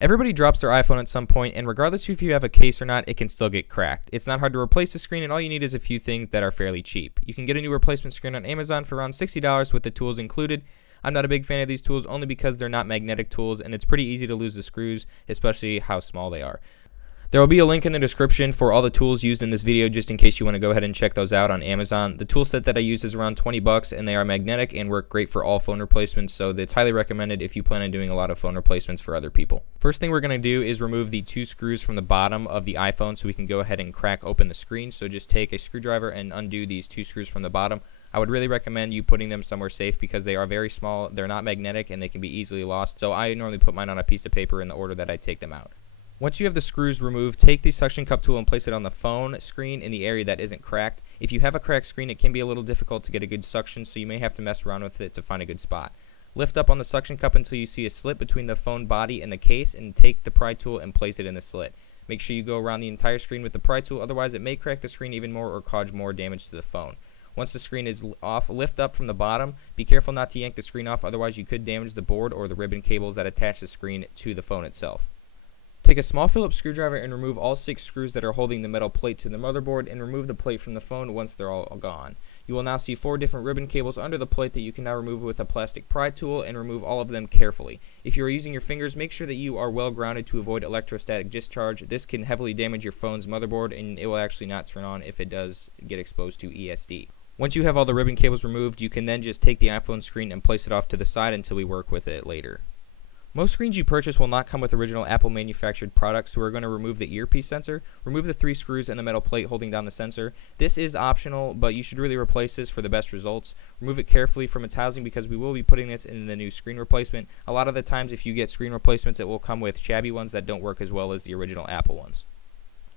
Everybody drops their iPhone at some point, and regardless if you have a case or not, it can still get cracked. It's not hard to replace the screen, and all you need is a few things that are fairly cheap. You can get a new replacement screen on Amazon for around $60 with the tools included. I'm not a big fan of these tools only because they're not magnetic tools, and it's pretty easy to lose the screws, especially how small they are. There will be a link in the description for all the tools used in this video just in case you want to go ahead and check those out on Amazon. The tool set that I use is around 20 bucks and they are magnetic and work great for all phone replacements, so it's highly recommended if you plan on doing a lot of phone replacements for other people. First thing we're going to do is remove the two screws from the bottom of the iPhone so we can go ahead and crack open the screen. So just take a screwdriver and undo these two screws from the bottom. I would really recommend you putting them somewhere safe because they are very small, they're not magnetic, and they can be easily lost. So I normally put mine on a piece of paper in the order that I take them out. Once you have the screws removed, take the suction cup tool and place it on the phone screen in the area that isn't cracked. If you have a cracked screen, it can be a little difficult to get a good suction, so you may have to mess around with it to find a good spot. Lift up on the suction cup until you see a slit between the phone body and the case, and take the pry tool and place it in the slit. Make sure you go around the entire screen with the pry tool, otherwise it may crack the screen even more or cause more damage to the phone. Once the screen is off, lift up from the bottom. Be careful not to yank the screen off, otherwise you could damage the board or the ribbon cables that attach the screen to the phone itself. Take a small Phillips screwdriver and remove all 6 screws that are holding the metal plate to the motherboard, and remove the plate from the phone once they're all gone. You will now see 4 different ribbon cables under the plate that you can now remove with a plastic pry tool, and remove all of them carefully. If you are using your fingers, make sure that you are well grounded to avoid electrostatic discharge. This can heavily damage your phone's motherboard, and it will actually not turn on if it does get exposed to ESD. Once you have all the ribbon cables removed, you can then just take the iPhone screen and place it off to the side until we work with it later. Most screens you purchase will not come with original Apple manufactured products, so we're going to remove the earpiece sensor, remove the 3 screws and the metal plate holding down the sensor. This is optional, but you should really replace this for the best results. Remove it carefully from its housing because we will be putting this in the new screen replacement. A lot of the times if you get screen replacements, it will come with shabby ones that don't work as well as the original Apple ones.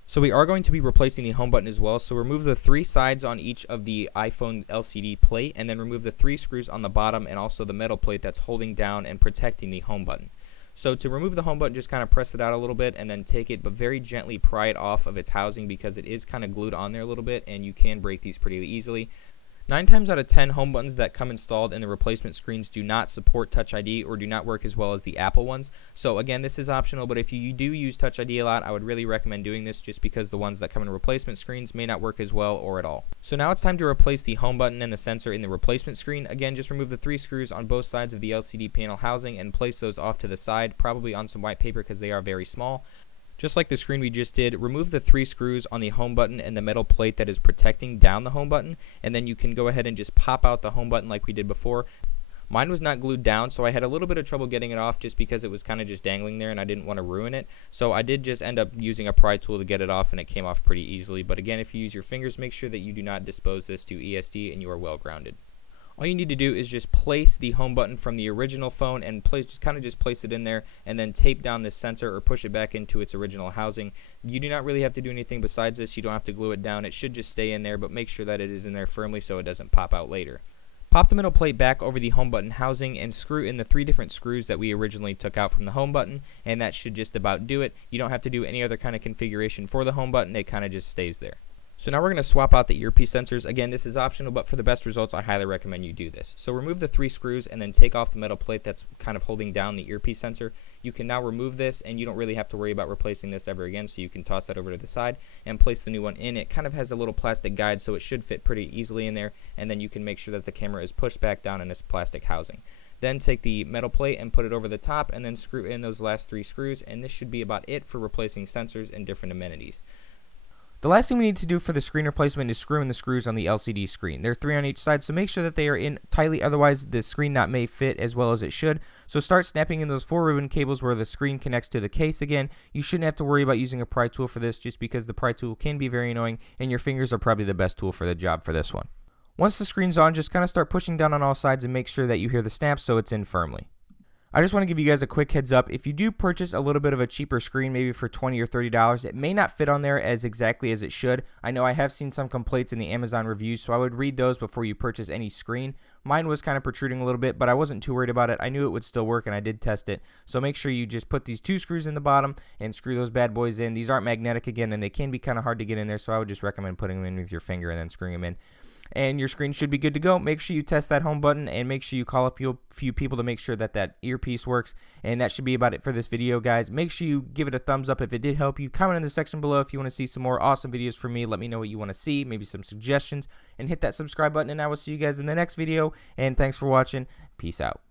So we are going to be replacing the home button as well, so remove the 3 sides on each of the iPhone LCD plate, and then remove the 3 screws on the bottom and also the metal plate that's holding down and protecting the home button. So to remove the home button, just kind of press it out a little bit and then take it, but very gently pry it off of its housing because it is kind of glued on there a little bit and you can break these pretty easily. 9 times out of 10 home buttons that come installed in the replacement screens do not support Touch ID or do not work as well as the Apple ones. So again, this is optional, but if you do use Touch ID a lot, I would really recommend doing this just because the ones that come in replacement screens may not work as well or at all. So now it's time to replace the home button and the sensor in the replacement screen. Again, just remove the 3 screws on both sides of the LCD panel housing and place those off to the side, probably on some white paper because they are very small. Just like the screen we just did, remove the 3 screws on the home button and the metal plate that is protecting down the home button, and then you can go ahead and just pop out the home button like we did before. Mine was not glued down, so I had a little bit of trouble getting it off just because it was kind of just dangling there and I didn't want to ruin it. So I did just end up using a pry tool to get it off, and it came off pretty easily. But again, if you use your fingers, make sure that you do not dispose this to ESD and you are well grounded. All you need to do is just place the home button from the original phone and just place it in there, and then tape down this sensor or push it back into its original housing. You do not really have to do anything besides this. You don't have to glue it down. It should just stay in there, but make sure that it is in there firmly so it doesn't pop out later. Pop the metal plate back over the home button housing and screw in the 3 different screws that we originally took out from the home button, and that should just about do it. You don't have to do any other kind of configuration for the home button. It kind of just stays there. So now we're going to swap out the earpiece sensors. Again, this is optional, but for the best results, I highly recommend you do this. So remove the 3 screws and then take off the metal plate that's kind of holding down the earpiece sensor. You can now remove this, and you don't really have to worry about replacing this ever again, so you can toss that over to the side and place the new one in. It kind of has a little plastic guide, so it should fit pretty easily in there, and then you can make sure that the camera is pushed back down in this plastic housing. Then take the metal plate and put it over the top, and then screw in those last 3 screws, and this should be about it for replacing sensors and different amenities. The last thing we need to do for the screen replacement is screw in the screws on the LCD screen. There are 3 on each side, so make sure that they are in tightly, otherwise the screen knot may fit as well as it should. So start snapping in those 4 ribbon cables where the screen connects to the case. Again, you shouldn't have to worry about using a pry tool for this just because the pry tool can be very annoying, and your fingers are probably the best tool for the job for this one. Once the screen's on, just kind of start pushing down on all sides and make sure that you hear the snaps so it's in firmly. I just want to give you guys a quick heads up. If you do purchase a little bit of a cheaper screen, maybe for $20 or $30, it may not fit on there as exactly as it should. I know I have seen some complaints in the Amazon reviews, so I would read those before you purchase any screen. Mine was kind of protruding a little bit, but I wasn't too worried about it. I knew it would still work, and I did test it. So make sure you just put these 2 screws in the bottom and screw those bad boys in. These aren't magnetic again, and they can be kind of hard to get in there, so I would just recommend putting them in with your finger and then screwing them in. and your screen should be good to go. Make sure you test that home button, and make sure you call a few people to make sure that that earpiece works. And that should be about it for this video, guys. Make sure you give it a thumbs up if it did help you. Comment in the section below if you want to see some more awesome videos from me. Let me know what you want to see, maybe some suggestions, and hit that subscribe button, and I will see you guys in the next video. And thanks for watching. Peace out.